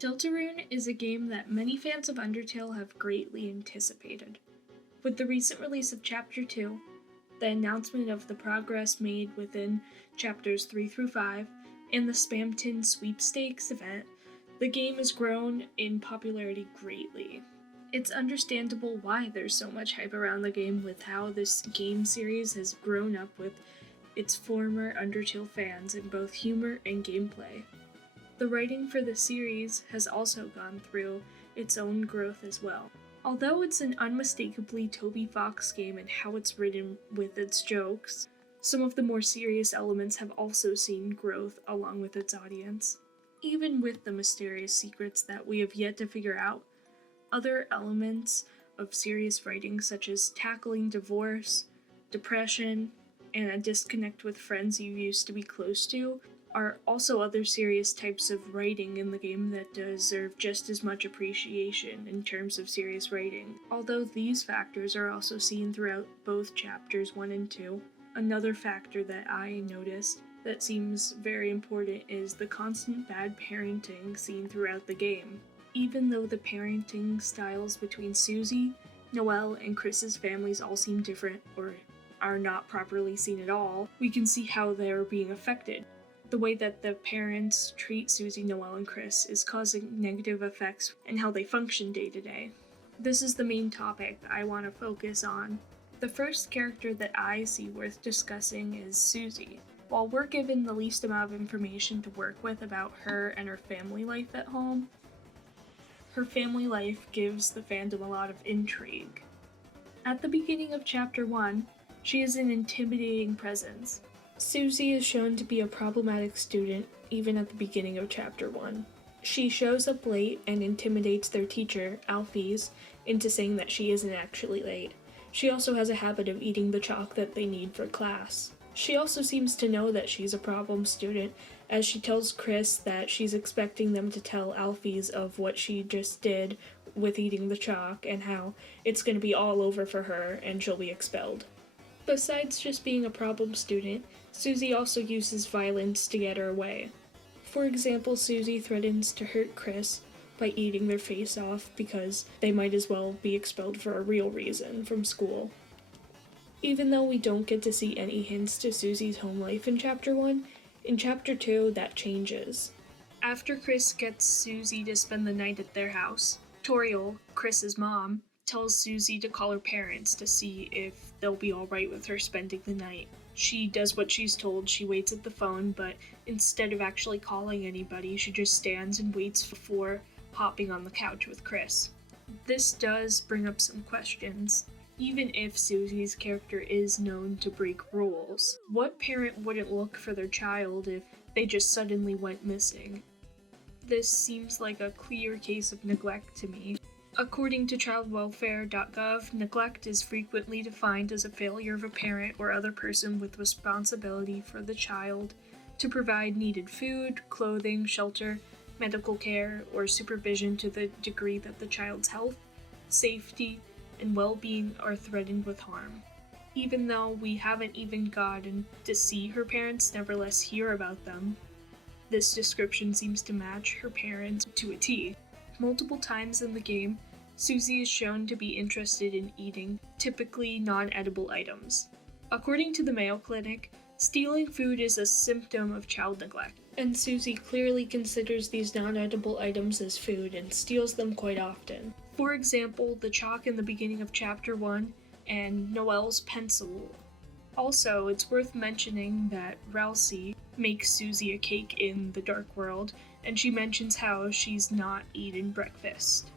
Deltarune is a game that many fans of Undertale have greatly anticipated. With the recent release of Chapter 2, the announcement of the progress made within Chapters 3 through 5, and the Spamton Sweepstakes event, the game has grown in popularity greatly. It's understandable why there's so much hype around the game with how this game series has grown up with its former Undertale fans in both humor and gameplay. The writing for the series has also gone through its own growth as well. Although it's an unmistakably Toby Fox game in how it's written with its jokes, some of the more serious elements have also seen growth along with its audience. Even with the mysterious secrets that we have yet to figure out, other elements of serious writing such as tackling divorce, depression, and a disconnect with friends you used to be close to are also other serious types of writing in the game that deserve just as much appreciation in terms of serious writing. Although these factors are also seen throughout both chapters 1 and 2, another factor that I noticed that seems very important is the constant bad parenting seen throughout the game. Even though the parenting styles between Susie, Noelle, and Kris's families all seem different or are not properly seen at all, we can see how they're being affected. The way that the parents treat Susie, Noelle, and Kris is causing negative effects in how they function day to day. This is the main topic I want to focus on. The first character that I see worth discussing is Susie. While we're given the least amount of information to work with about her and her family life at home, her family life gives the fandom a lot of intrigue. At the beginning of Chapter 1, she is an intimidating presence. Susie is shown to be a problematic student even at the beginning of Chapter 1. She shows up late and intimidates their teacher, Alphys, into saying that she isn't actually late. She also has a habit of eating the chalk that they need for class. She also seems to know that she's a problem student, as she tells Kris that she's expecting them to tell Alphys of what she just did with eating the chalk and how it's going to be all over for her and she'll be expelled. Besides just being a problem student, Susie also uses violence to get her way. For example, Susie threatens to hurt Kris by eating their face off because they might as well be expelled for a real reason from school. Even though we don't get to see any hints to Susie's home life in Chapter 1, in Chapter 2 that changes. After Kris gets Susie to spend the night at their house, Toriel, Kris's mom, tells Susie to call her parents to see if they'll be alright with her spending the night. She does what she's told, she waits at the phone, but instead of actually calling anybody, she just stands and waits before hopping on the couch with Kris. This does bring up some questions. Even if Susie's character is known to break rules, what parent wouldn't look for their child if they just suddenly went missing? This seems like a clear case of neglect to me. According to childwelfare.gov, neglect is frequently defined as a failure of a parent or other person with responsibility for the child to provide needed food, clothing, shelter, medical care, or supervision to the degree that the child's health, safety, and well-being are threatened with harm. Even though we haven't even gotten to see her parents, nevertheless hear about them, this description seems to match her parents to a T. Multiple times in the game, Susie is shown to be interested in eating typically non-edible items. According to the Mayo Clinic, stealing food is a symptom of child neglect, and Susie clearly considers these non-edible items as food and steals them quite often. For example, the chalk in the beginning of Chapter 1 and Noelle's pencil. Also, it's worth mentioning that Ralsei makes Susie a cake in the Dark World, and she mentions how she's not eaten breakfast.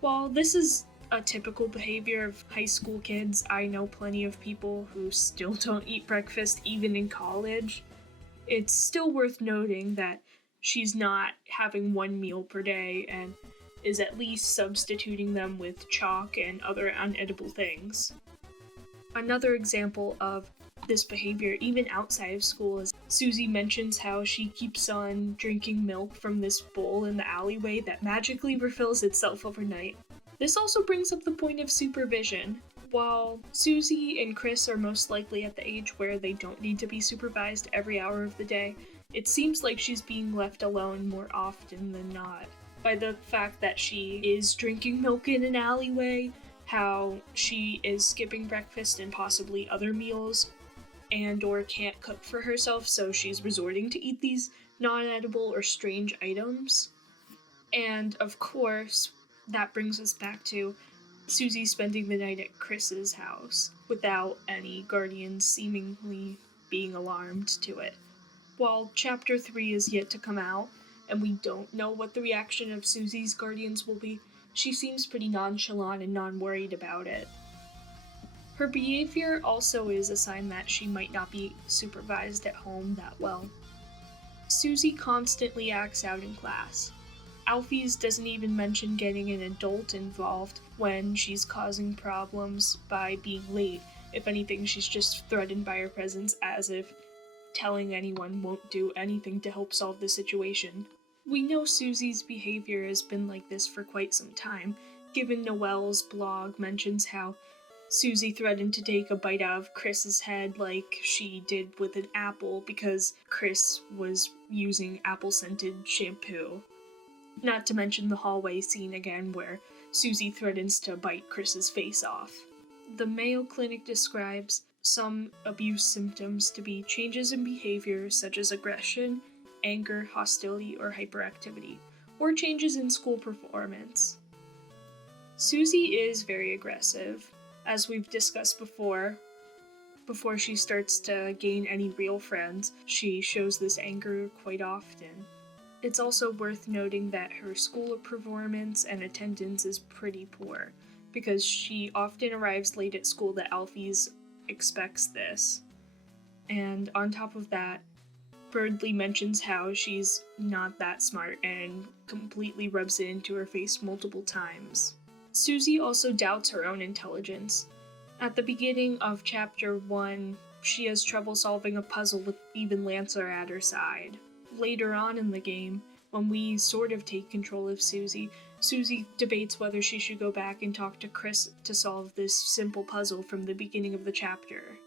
While this is a typical behavior of high school kids, I know plenty of people who still don't eat breakfast even in college. It's still worth noting that she's not having one meal per day and is at least substituting them with chalk and other unedible things. Another example of this behavior even outside of school is Susie mentions how she keeps on drinking milk from this bowl in the alleyway that magically refills itself overnight. This also brings up the point of supervision. While Susie and Kris are most likely at the age where they don't need to be supervised every hour of the day, it seems like she's being left alone more often than not. by the fact that she is drinking milk in an alleyway, how she is skipping breakfast and possibly other meals, and or can't cook for herself, so she's resorting to eat these non-edible or strange items. And of course, that brings us back to Susie spending the night at Kris's house without any guardians seemingly being alarmed to it. While Chapter 3 is yet to come out, and we don't know what the reaction of Susie's guardians will be, she seems pretty nonchalant and non-worried about it. Her behavior also is a sign that she might not be supervised at home that well. Susie constantly acts out in class. Alfie's doesn't even mention getting an adult involved when she's causing problems by being late. If anything, she's just threatened by her presence, as if telling anyone won't do anything to help solve the situation. We know Susie's behavior has been like this for quite some time, given Noelle's blog mentions how Susie threatened to take a bite out of Kris's head like she did with an apple because Kris was using apple-scented shampoo. Not to mention the hallway scene again where Susie threatens to bite Kris's face off. The Mayo Clinic describes some abuse symptoms to be changes in behavior such as aggression, anger, hostility, or hyperactivity, or changes in school performance. Susie is very aggressive, as we've discussed before. Before she starts to gain any real friends, she shows this anger quite often. It's also worth noting that her school performance and attendance is pretty poor, because she often arrives late at school that Alfie's expects this. And on top of that, Birdley mentions how she's not that smart and completely rubs it into her face multiple times. Susie also doubts her own intelligence. At the beginning of Chapter 1, she has trouble solving a puzzle with even Lancer at her side. Later on in the game, when we sort of take control of Susie, Susie debates whether she should go back and talk to Kris to solve this simple puzzle from the beginning of the chapter.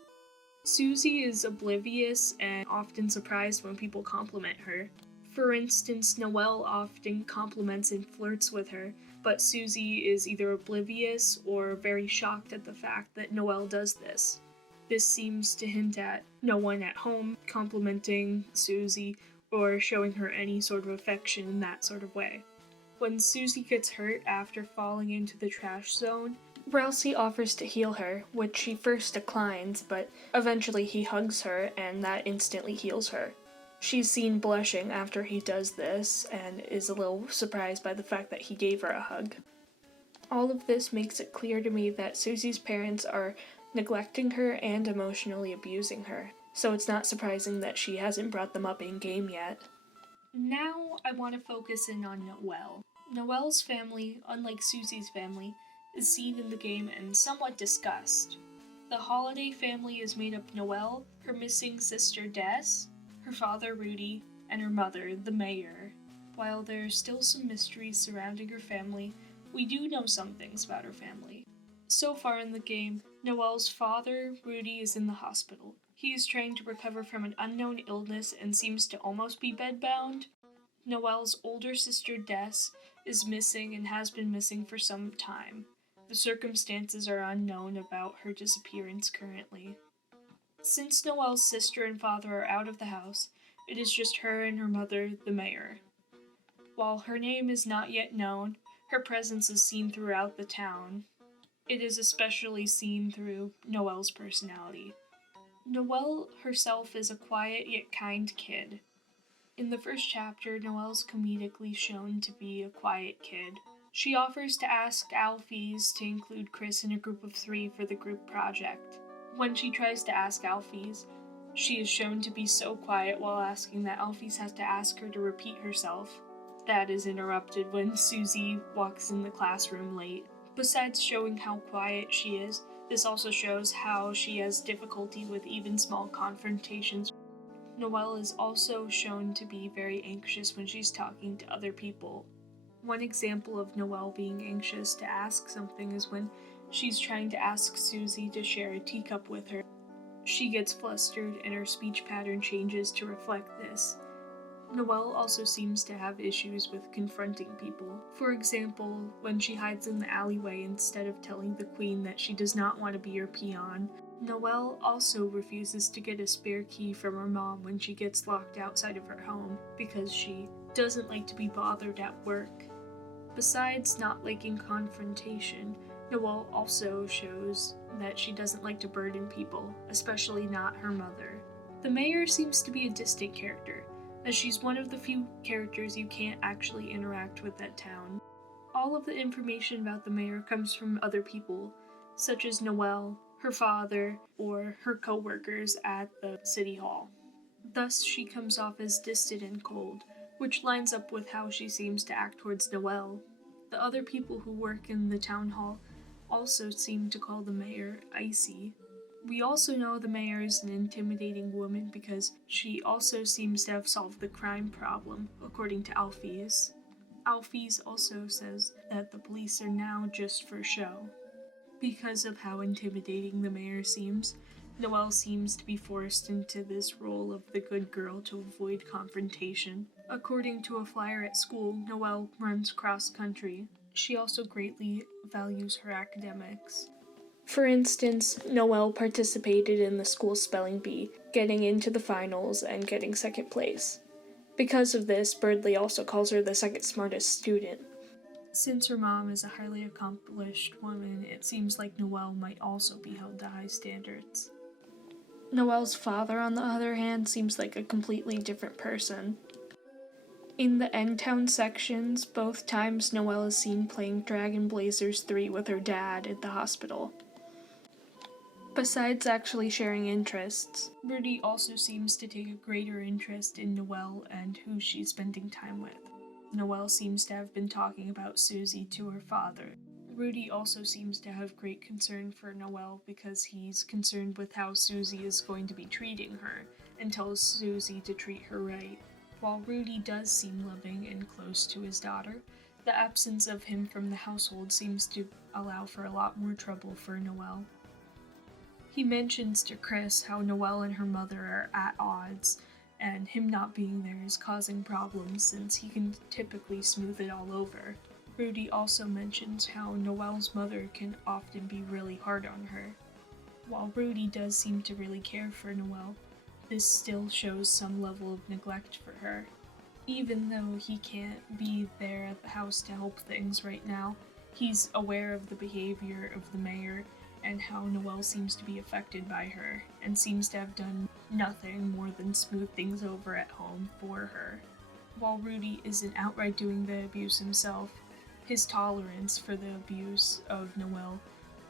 Susie is oblivious and often surprised when people compliment her. For instance, Noelle often compliments and flirts with her, but Susie is either oblivious or very shocked at the fact that Noelle does this. This seems to hint at no one at home complimenting Susie or showing her any sort of affection in that sort of way. When Susie gets hurt after falling into the trash zone, Ralsei offers to heal her, which she first declines, but eventually he hugs her and that instantly heals her. She's seen blushing after he does this and is a little surprised by the fact that he gave her a hug. All of this makes it clear to me that Susie's parents are neglecting her and emotionally abusing her, so it's not surprising that she hasn't brought them up in-game yet. Now I want to focus in on Noelle. Noelle's family, unlike Susie's family, is seen in the game and somewhat discussed. The Holiday family is made up of Noelle, her missing sister Des, her father Rudy, and her mother, the mayor. While there are still some mysteries surrounding her family, we do know some things about her family. So far in the game, Noelle's father, Rudy, is in the hospital. He is trying to recover from an unknown illness and seems to almost be bedbound. Noelle's older sister Des is missing and has been missing for some time. The circumstances are unknown about her disappearance currently. Since Noelle's sister and father are out of the house, it is just her and her mother, the mayor. While her name is not yet known, her presence is seen throughout the town. It is especially seen through Noelle's personality. Noelle herself is a quiet yet kind kid. In the first chapter, Noelle's comedically shown to be a quiet kid. She offers to ask Alphys to include Kris in a group of 3 for the group project. When she tries to ask Alphys, she is shown to be so quiet while asking that Alphys has to ask her to repeat herself. That is interrupted when Susie walks in the classroom late. Besides showing how quiet she is, this also shows how she has difficulty with even small confrontations. Noelle is also shown to be very anxious when she's talking to other people. One example of Noelle being anxious to ask something is when she's trying to ask Susie to share a teacup with her. She gets flustered and her speech pattern changes to reflect this. Noelle also seems to have issues with confronting people. For example, when she hides in the alleyway instead of telling the queen that she does not want to be her peon. Noelle also refuses to get a spare key from her mom when she gets locked outside of her home because she doesn't like to be bothered at work. Besides not liking confrontation, Noelle also shows that she doesn't like to burden people, especially not her mother. The mayor seems to be a distant character, as she's one of the few characters you can't actually interact with at town. All of the information about the mayor comes from other people, such as Noelle, her father, or her co-workers at the city hall. Thus, she comes off as distant and cold, which lines up with how she seems to act towards Noelle. The other people who work in the town hall also seem to call the mayor icy. We also know the mayor is an intimidating woman because she also seems to have solved the crime problem, according to Alphys. Alphys also says that the police are now just for show. Because of how intimidating the mayor seems, Noelle seems to be forced into this role of the good girl to avoid confrontation. According to a flyer at school, Noelle runs cross-country. She also greatly values her academics. For instance, Noelle participated in the school spelling bee, getting into the finals and getting second place. Because of this, Birdley also calls her the second smartest student. Since her mom is a highly accomplished woman, it seems like Noelle might also be held to high standards. Noelle's father, on the other hand, seems like a completely different person. In the Endtown sections, both times Noelle is seen playing Dragon Blazers 3 with her dad at the hospital. Besides actually sharing interests, Rudy also seems to take a greater interest in Noelle and who she's spending time with. Noelle seems to have been talking about Susie to her father. Rudy also seems to have great concern for Noelle because he's concerned with how Susie is going to be treating her and tells Susie to treat her right. While Rudy does seem loving and close to his daughter, the absence of him from the household seems to allow for a lot more trouble for Noelle. He mentions to Kris how Noelle and her mother are at odds, and him not being there is causing problems since he can typically smooth it all over. Rudy also mentions how Noelle's mother can often be really hard on her. While Rudy does seem to really care for Noelle, this still shows some level of neglect for her. Even though he can't be there at the house to help things right now, he's aware of the behavior of the mayor and how Noelle seems to be affected by her, and seems to have done nothing more than smooth things over at home for her. While Rudy isn't outright doing the abuse himself, his tolerance for the abuse of Noelle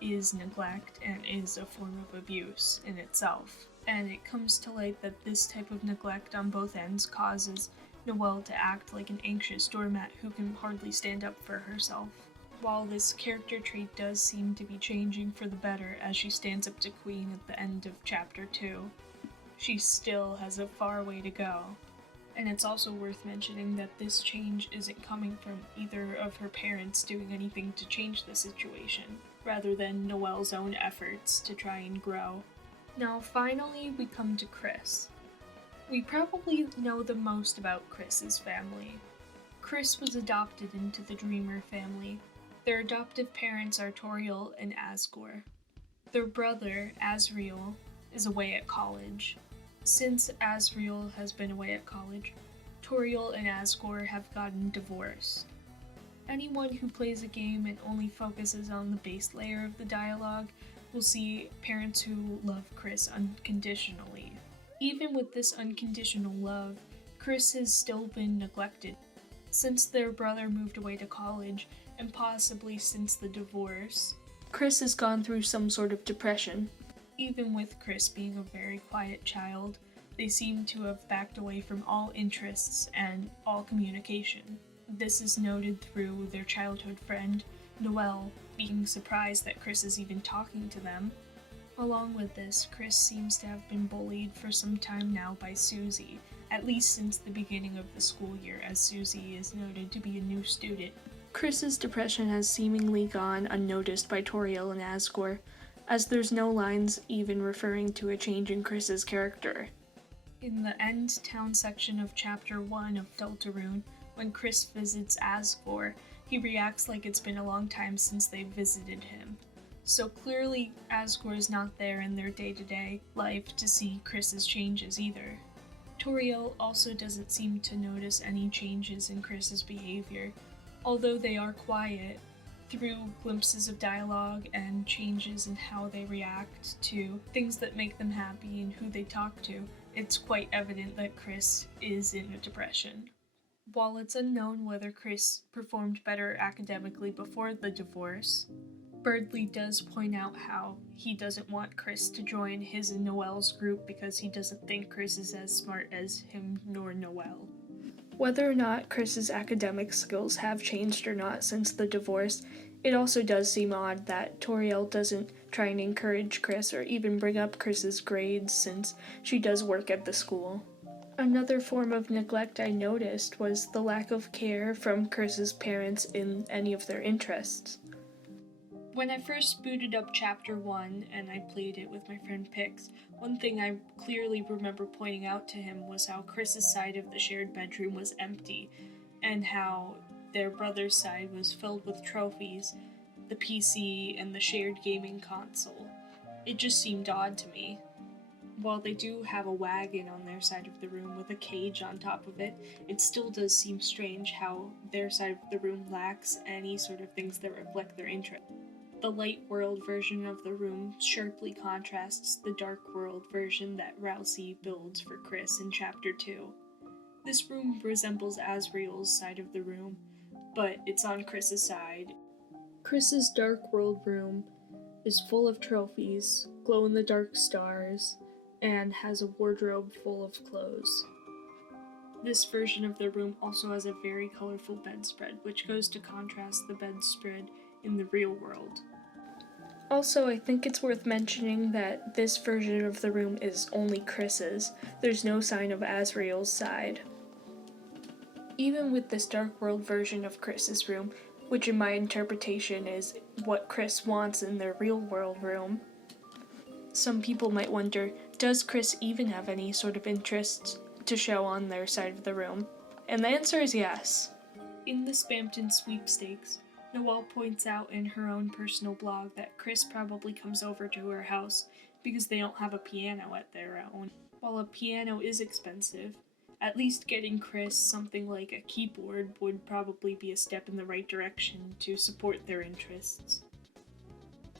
is neglect and is a form of abuse in itself. And it comes to light that this type of neglect on both ends causes Noelle to act like an anxious doormat who can hardly stand up for herself. While this character trait does seem to be changing for the better as she stands up to Queen at the end of Chapter 2, she still has a far way to go. And it's also worth mentioning that this change isn't coming from either of her parents doing anything to change the situation, rather than Noelle's own efforts to try and grow. Now finally we come to Kris. We probably know the most about Kris's family. Kris was adopted into the Dreamer family. Their adoptive parents are Toriel and Asgore. Their brother, Asriel, is away at college. Since Asriel has been away at college, Toriel and Asgore have gotten divorced. Anyone who plays a game and only focuses on the base layer of the dialogue will see parents who love Kris unconditionally. Even with this unconditional love, Kris has still been neglected. Since their brother moved away to college, and possibly since the divorce, Kris has gone through some sort of depression. Even with Kris being a very quiet child, they seem to have backed away from all interests and all communication. This is noted through their childhood friend, Noelle, being surprised that Kris is even talking to them. Along with this, Kris seems to have been bullied for some time now by Susie, at least since the beginning of the school year, as Susie is noted to be a new student. Kris's depression has seemingly gone unnoticed by Toriel and Asgore, as there's no lines even referring to a change in Kris's character. In the end town section of Chapter 1 of Deltarune, when Kris visits Asgore, he reacts like it's been a long time since they visited him. So clearly Asgore is not there in their day-to-day life to see Kris's changes either. Toriel also doesn't seem to notice any changes in Kris's behavior, although they are quiet. Through glimpses of dialogue and changes in how they react to things that make them happy and who they talk to, it's quite evident that Kris is in a depression. While it's unknown whether Kris performed better academically before the divorce, Birdley does point out how he doesn't want Kris to join his and Noelle's group because he doesn't think Kris is as smart as him nor Noelle. Whether or not Kris's academic skills have changed or not since the divorce, it also does seem odd that Toriel doesn't try and encourage Kris or even bring up Kris's grades since she does work at the school. Another form of neglect I noticed was the lack of care from Kris's parents in any of their interests. When I first booted up Chapter 1 and I played it with my friend Pix, one thing I clearly remember pointing out to him was how Kris's side of the shared bedroom was empty, and how their brother's side was filled with trophies, the PC, and the shared gaming console. It just seemed odd to me. While they do have a wagon on their side of the room with a cage on top of it, it still does seem strange how their side of the room lacks any sort of things that reflect their interest. The light world version of the room sharply contrasts the dark world version that Rousey builds for Kris in Chapter 2. This room resembles Asriel's side of the room, but it's on Kris's side. Kris's dark world room is full of trophies, glow-in-the-dark stars, and has a wardrobe full of clothes. This version of the room also has a very colorful bedspread, which goes to contrast the bedspread in the real world. Also, I think it's worth mentioning that this version of the room is only Kris's. There's no sign of Asriel's side. Even with this dark world version of Kris's room, which in my interpretation is what Kris wants in their real world room, some people might wonder, does Kris even have any sort of interests to show on their side of the room? And the answer is yes. In the Spampton sweepstakes, Noelle points out in her own personal blog that Kris probably comes over to her house because they don't have a piano at their own. While a piano is expensive, at least getting Kris something like a keyboard would probably be a step in the right direction to support their interests.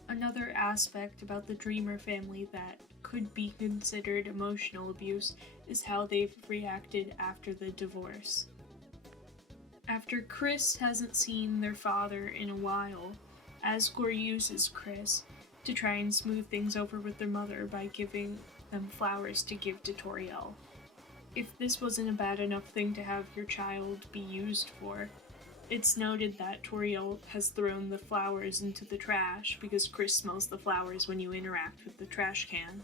Another aspect about the Dreamer family that could be considered emotional abuse is how they've reacted after the divorce. After Kris hasn't seen their father in a while, Asgore uses Kris to try and smooth things over with their mother by giving them flowers to give to Toriel. If this wasn't a bad enough thing to have your child be used for, it's noted that Toriel has thrown the flowers into the trash because Kris smells the flowers when you interact with the trash can.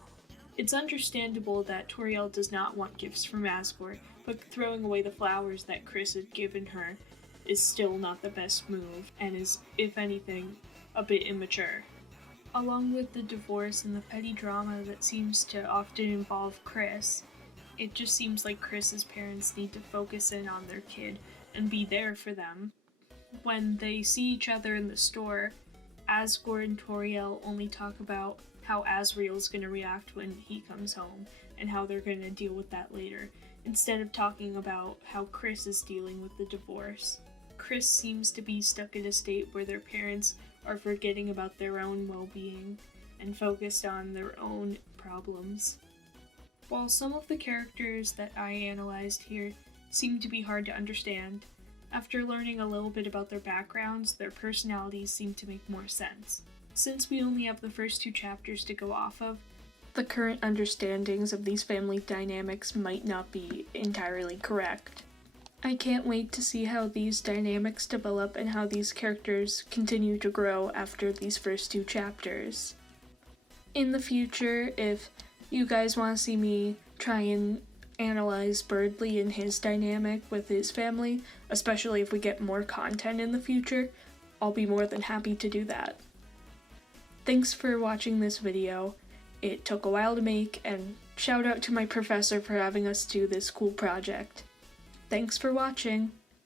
It's understandable that Toriel does not want gifts from Asgore, but throwing away the flowers that Kris had given her is still not the best move, and is, if anything, a bit immature. Along with the divorce and the petty drama that seems to often involve Kris, it just seems like Kris's parents need to focus in on their kid and be there for them. When they see each other in the store, Asgore and Toriel only talk about how Asriel's going to react when he comes home, and how they're going to deal with that later, instead of talking about how Kris is dealing with the divorce. Kris seems to be stuck in a state where their parents are forgetting about their own well-being and focused on their own problems. While some of the characters that I analyzed here seem to be hard to understand, after learning a little bit about their backgrounds, their personalities seem to make more sense. Since we only have the first 2 chapters to go off of, the current understandings of these family dynamics might not be entirely correct. I can't wait to see how these dynamics develop and how these characters continue to grow after these first 2 chapters. In the future, if you guys want to see me try and analyze Birdley and his dynamic with his family, especially if we get more content in the future, I'll be more than happy to do that. Thanks for watching this video. It took a while to make, and shout out to my professor for having us do this cool project. Thanks for watching!